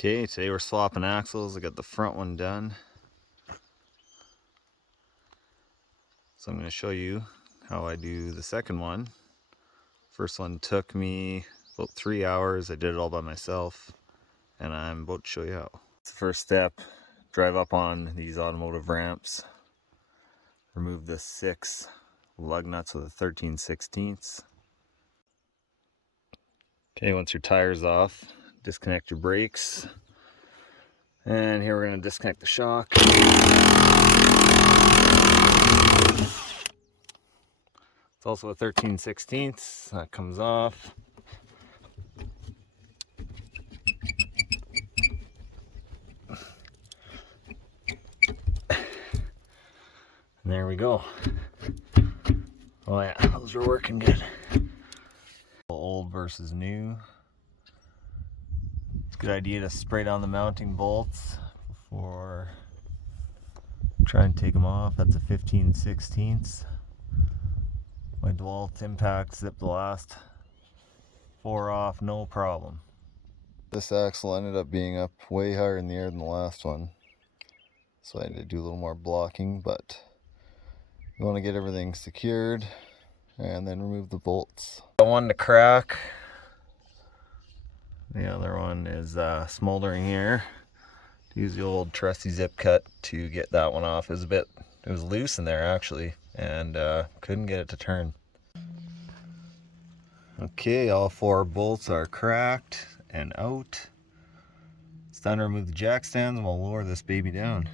Okay, today we're swapping axles. I got the front one done. So I'm going to show you how I do the second one. First one took me about 3 hours. I did it all by myself, and I'm about to show you how. The first step, drive up on these automotive ramps. Remove the 6 lug nuts with a 13/16. Okay, once your tire's off, disconnect your brakes. And here we're going to disconnect the shock. It's also a 13/16. That comes off. And there we go. Oh yeah, those are working good. Old versus new. It's a good idea to spray down the mounting bolts before try and take them off. That's a 15/16. My DeWalt impact zipped the last 4 off, no problem. This axle ended up being up way higher in the air than the last one, so I had to do a little more blocking, but you want to get everything secured and then remove the bolts. Got one to crack. The other one is smoldering here. Use the old trusty zip cut to get that one off. It was loose in there actually, and couldn't get it to turn. Okay, all 4 bolts are cracked and out. It's time to remove the jack stands and we'll lower this baby down.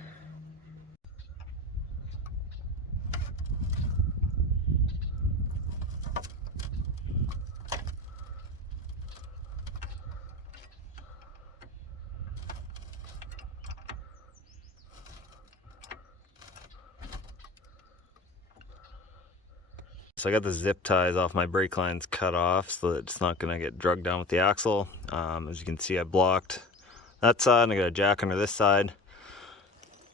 So I got the zip ties off my brake lines cut off so that it's not going to get drugged down with the axle. As you can see, I blocked that side and I got a jack under this side.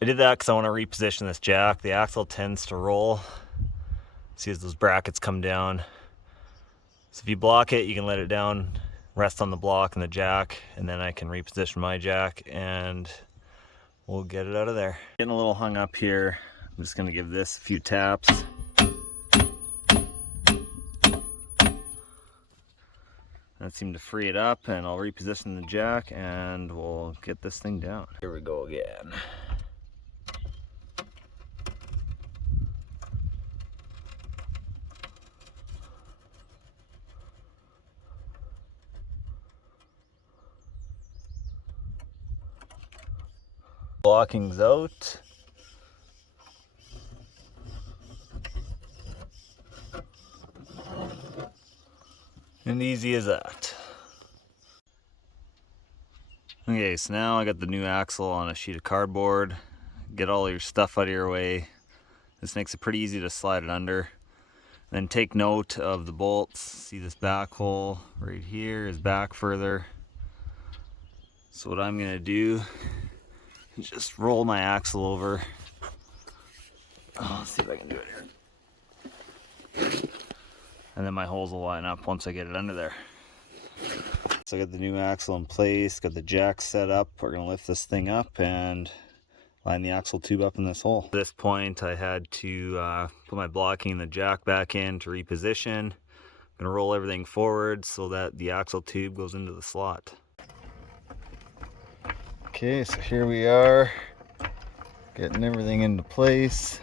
I did that because I want to reposition this jack. The axle tends to roll. See as those brackets come down. So if you block it, you can let it down, rest on the block and the jack, and then I can reposition my jack and we'll get it out of there. Getting a little hung up here. I'm just going to give this a few taps. That seemed to free it up, and I'll reposition the jack and we'll get this thing down. Here we go again. Blocking's out. And easy as that. Okay, so now I got the new axle on a sheet of cardboard. Get all your stuff out of your way. This makes it pretty easy to slide it under. Then take note of the bolts. See this back hole right here is back further. So what I'm gonna do is just roll my axle over. Oh, let's see if I can do it here. And then my holes will line up once I get it under there. So I got the new axle in place, got the jack set up. We're gonna lift this thing up and line the axle tube up in this hole. At this point I had to put my blocking and the jack back in to reposition. I'm gonna roll everything forward so that the axle tube goes into the slot. Okay, so here we are, getting everything into place.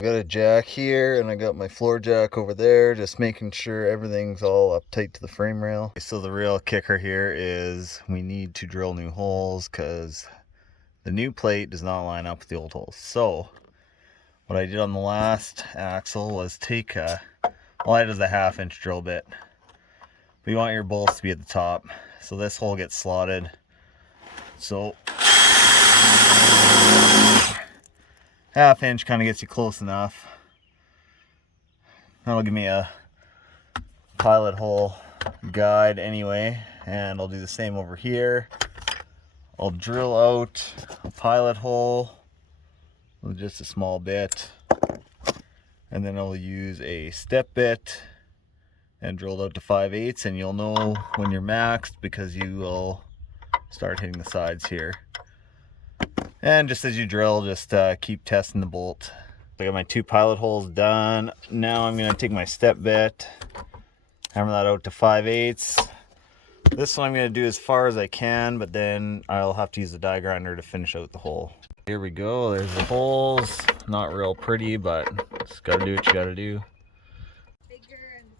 I got a jack here and I got my floor jack over there, just making sure everything's all up tight to the frame rail. So the real kicker here is we need to drill new holes because the new plate does not line up with the old holes. So what I did on the last axle was take all I did is a 1/2 inch drill bit. But you want your bolts to be at the top. So this hole gets slotted. So 1/2 inch kind of gets you close enough. That'll give me a pilot hole guide anyway, and I'll do the same over here. I'll drill out a pilot hole with just a small bit, and then I'll use a step bit and drill it out to 5/8, and you'll know when you're maxed because you will start hitting the sides here. And just as you drill, just keep testing the bolt. I got my 2 pilot holes done. Now I'm going to take my step bit, hammer that out to 5/8. This one I'm going to do as far as I can, but then I'll have to use the die grinder to finish out the hole. Here we go, there's the holes. Not real pretty, but just got to do what you got to do.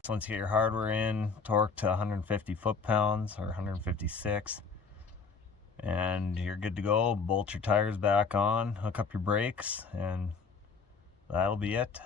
Once you get your hardware in, torque to 150 foot-pounds or 156, and you're good to go. Bolt your tires back on, hook up your brakes, and that'll be it.